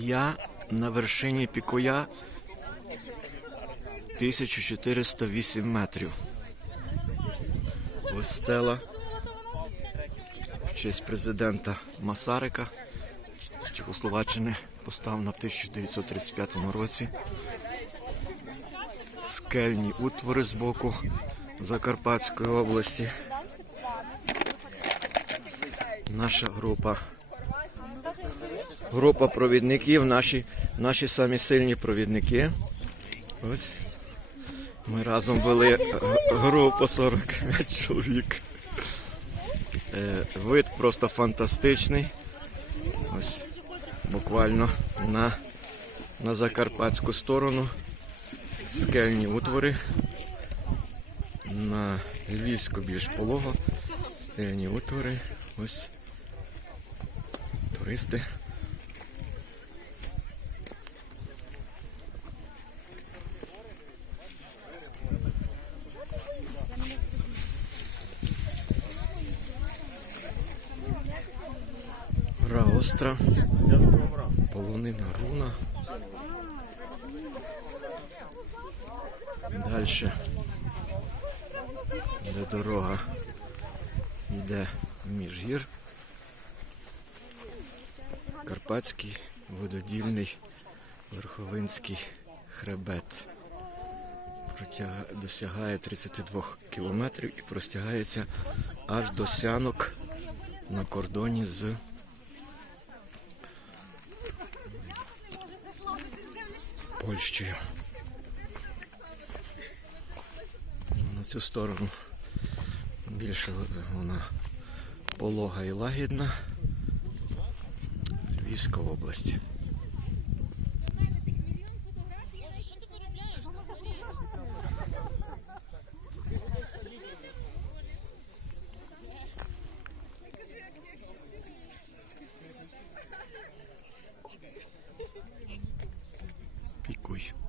Я на вершині Пікуя 1408 метрів. Ось стела в честь президента Масарика Чехословаччини поставлена в 1935 році. Скельні утвори з боку Закарпатської області. Наша група. Група провідників, наші, наші самі сильні провідники. Ось ми разом вели групу 45 чоловік. Е, Вид просто фантастичний. Ось буквально на, на закарпатську сторону. Скельні утвори. На львівську більш полого. Скельні утвори. Ось туристи. Остра. Полонина руна. Дальше. Де дорога йде між гір. Карпатський вододільний Верховинський хребет. Досягає 32 кілометрів і простягається аж до сянок на кордоні з Польщею. На цю сторону більше вона полога і лагідна. Львівська область. Пікуй.